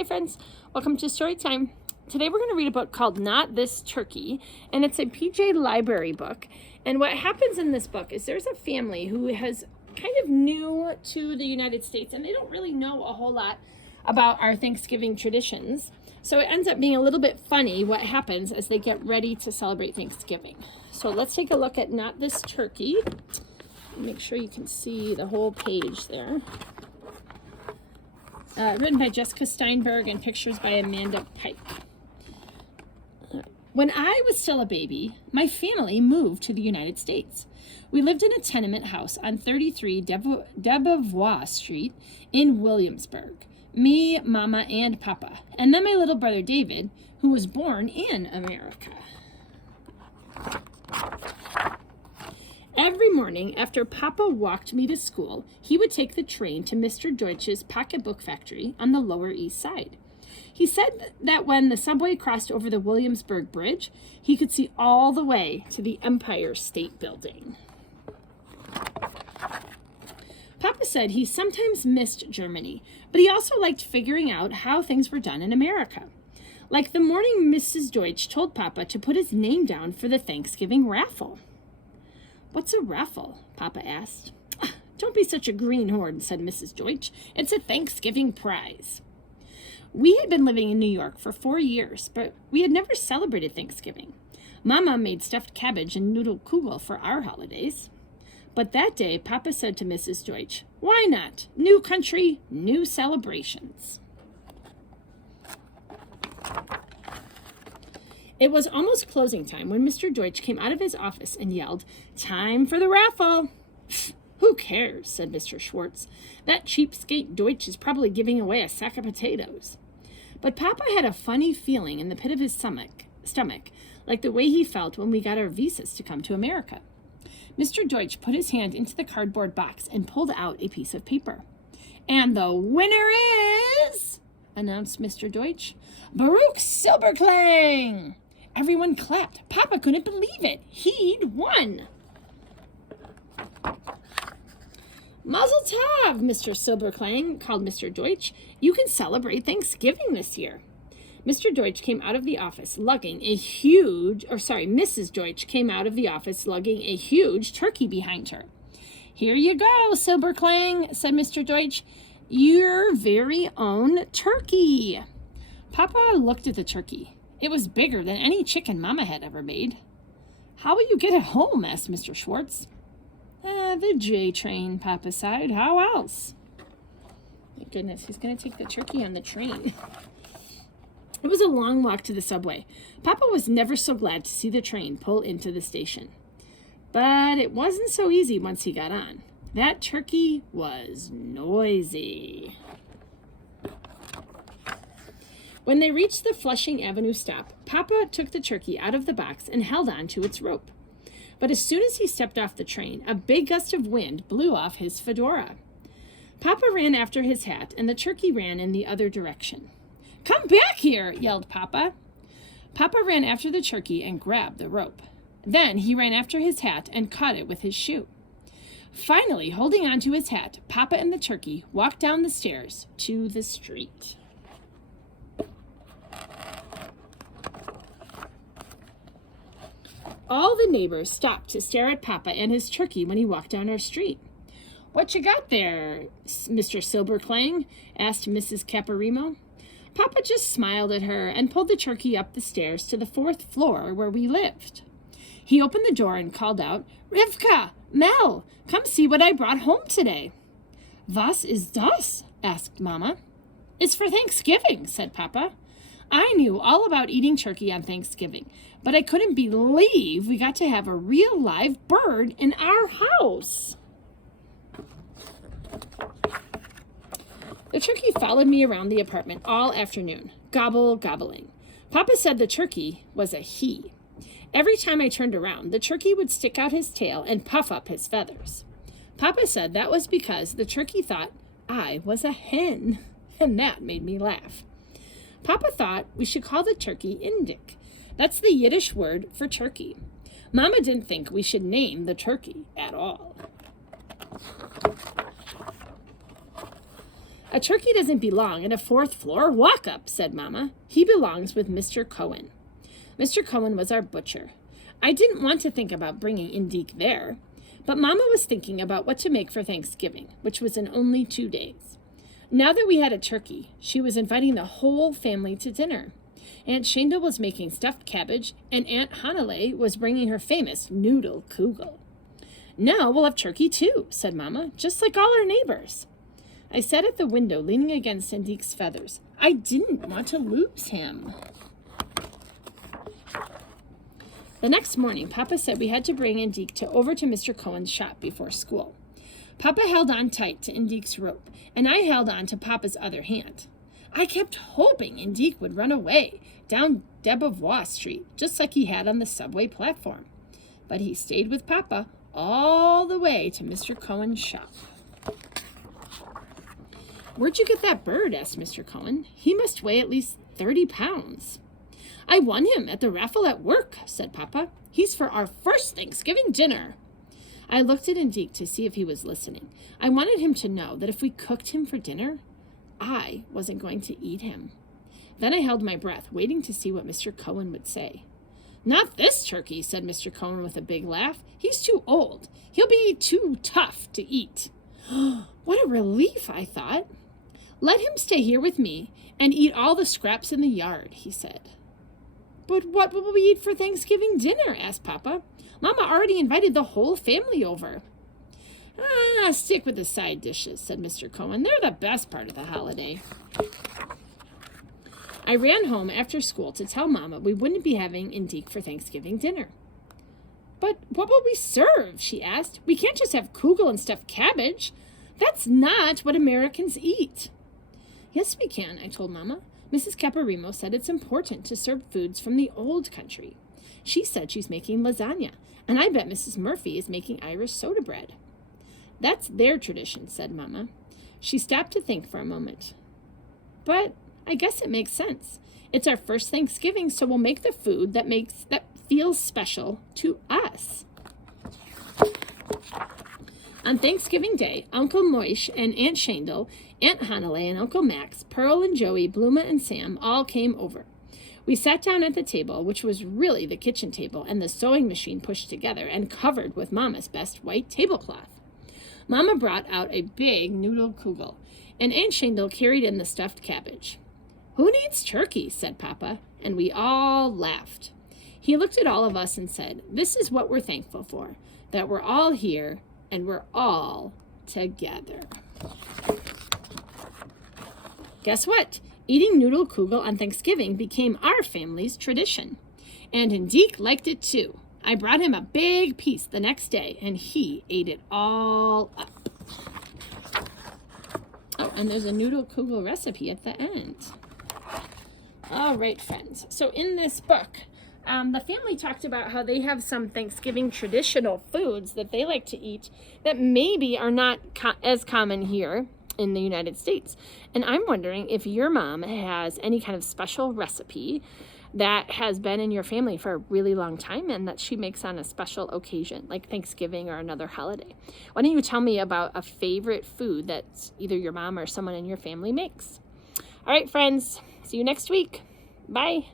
Hi friends, welcome to Storytime. Today we're going to read a book called Not This Turkey, and it's a PJ Library book. And what happens in this book is there's a family who is kind of new to the United States, and they don't really know a whole lot about our Thanksgiving traditions. So it ends up being a little bit funny what happens as they get ready to celebrate Thanksgiving. So let's take a look at Not This Turkey. Make sure you can see the whole page there. Written by Jessica Steinberg and pictures by Amanda Pike. When I was still a baby, my family moved to the United States. We lived in a tenement house on 33 Debevoise Street in Williamsburg. Me, Mama, and Papa, and then my little brother David, who was born in America. Every morning after Papa walked me to school, he would take the train to Mr. Deutsch's pocketbook factory on the Lower East Side. He said that when the subway crossed over the Williamsburg Bridge, he could see all the way to the Empire State Building. Papa said he sometimes missed Germany, but he also liked figuring out how things were done in America. Like the morning Mrs. Deutsch told Papa to put his name down for the Thanksgiving raffle. "What's a raffle?" Papa asked. "Don't be such a greenhorn," said Mrs. Deutsch. "It's a Thanksgiving prize." We had been living in New York for 4 years, but we had never celebrated Thanksgiving. Mama made stuffed cabbage and noodle kugel for our holidays. But that day, Papa said to Mrs. Deutsch, "Why not? New country, new celebrations." It was almost closing time when Mr. Deutsch came out of his office and yelled, "Time for the raffle!" "Who cares?" said Mr. Schwartz. "That cheapskate Deutsch is probably giving away a sack of potatoes." But Papa had a funny feeling in the pit of his stomach, like the way he felt when we got our visas to come to America. Mr. Deutsch put his hand into the cardboard box and pulled out a piece of paper. "And the winner is," announced Mr. Deutsch, "Baruch Silberklang!" Everyone clapped. Papa couldn't believe it. He'd won. "Mazel tov, Mr. Silberklang," called Mr. Deutsch. "You can celebrate Thanksgiving this year." Mr. Deutsch came out of the office lugging Mrs. Deutsch came out of the office lugging a huge turkey behind her. "Here you go, Silberklang," said Mr. Deutsch. "Your very own turkey." Papa looked at the turkey. It was bigger than any chicken Mama had ever made. "How will you get it home?" asked Mr. Schwartz. The J train," Papa sighed. "How else?" Thank goodness, he's going to take the turkey on the train. It was a long walk to the subway. Papa was never so glad to see the train pull into the station. But it wasn't so easy once he got on. That turkey was noisy. When they reached the Flushing Avenue stop, Papa took the turkey out of the box and held on to its rope. But as soon as he stepped off the train, a big gust of wind blew off his fedora. Papa ran after his hat, and the turkey ran in the other direction. "Come back here!" yelled Papa. Papa ran after the turkey and grabbed the rope. Then he ran after his hat and caught it with his shoe. Finally, holding on to his hat, Papa and the turkey walked down the stairs to the street. All the neighbors stopped to stare at Papa and his turkey when he walked down our street. "What you got there, Mr. Silberklang?" asked Mrs. Caparimo. Papa just smiled at her and pulled the turkey up the stairs to the 4th floor where we lived. He opened the door and called out, "Rivka, Mel, come see what I brought home today." "Was ist das?" asked Mama. "It's for Thanksgiving," said Papa. I knew all about eating turkey on Thanksgiving, but I couldn't believe we got to have a real live bird in our house. The turkey followed me around the apartment all afternoon, gobbling. Papa said the turkey was a he. Every time I turned around, the turkey would stick out his tail and puff up his feathers. Papa said that was because the turkey thought I was a hen, and that made me laugh. Papa thought we should call the turkey Indik. That's the Yiddish word for turkey. Mama didn't think we should name the turkey at all. A turkey doesn't belong in a fourth floor walk-up, said Mama. He belongs with Mr. Cohen. Mr. Cohen was our butcher. I didn't want to think about bringing Indique there, but Mama was thinking about what to make for Thanksgiving, which was in only 2 days. Now that we had a turkey, she was inviting the whole family to dinner. Aunt Shandel was making stuffed cabbage, and Aunt Hanalei was bringing her famous noodle kugel. Now we'll have turkey too, said Mama, just like all our neighbors. I sat at the window, leaning against Indique's feathers. I didn't want to lose him. The next morning, Papa said we had to bring Indique over to Mr. Cohen's shop before school. Papa held on tight to Indique's rope, and I held on to Papa's other hand. I kept hoping Indique would run away down Debevoise Street, just like he had on the subway platform. But he stayed with Papa all the way to Mr. Cohen's shop. Where'd you get that bird? Asked Mr. Cohen. He must weigh at least 30 pounds. I won him at the raffle at work, said Papa. He's for our first Thanksgiving dinner. I looked at Indique to see if he was listening. I wanted him to know that if we cooked him for dinner, I wasn't going to eat him. Then I held my breath, waiting to see what Mr. Cohen would say. Not this turkey, said Mr. Cohen with a big laugh. He's too old. He'll be too tough to eat. What a relief, I thought. Let him stay here with me and eat all the scraps in the yard, he said. But what will we eat for Thanksgiving dinner? Asked Papa. Mama already invited the whole family over. Stick with the side dishes, said Mr. Cohen. They're the best part of the holiday. I ran home after school to tell Mama we wouldn't be having Indique for Thanksgiving dinner. But what will we serve? She asked. We can't just have kugel and stuffed cabbage. That's not what Americans eat. Yes, we can, I told Mama. Mrs. Caparimo said it's important to serve foods from the old country. She said she's making lasagna, and I bet Mrs. Murphy is making Irish soda bread. That's their tradition, said Mama. She stopped to think for a moment. But I guess it makes sense. It's our first Thanksgiving, so we'll make the food that feels special to us. On Thanksgiving Day, Uncle Moish and Aunt Shandel, Aunt Hanalei and Uncle Max, Pearl and Joey, Bluma and Sam all came over. We sat down at the table, which was really the kitchen table and the sewing machine pushed together and covered with Mama's best white tablecloth. Mama brought out a big noodle kugel, and Aunt Shandel carried in the stuffed cabbage. Who needs turkey? Said Papa, and we all laughed. He looked at all of us and said, this is what we're thankful for, that we're all here and we're all together. Guess what? Eating noodle kugel on Thanksgiving became our family's tradition. And Indique liked it too. I brought him a big piece the next day, and he ate it all up. Oh, and there's a noodle kugel recipe at the end. All right, friends. So in this book, the family talked about how they have some Thanksgiving traditional foods that they like to eat that maybe are not as common here in the United States. And I'm wondering if your mom has any kind of special recipe that has been in your family for a really long time and that she makes on a special occasion, like Thanksgiving or another holiday. Why don't you tell me about a favorite food that either your mom or someone in your family makes? All right, friends, see you next week. Bye.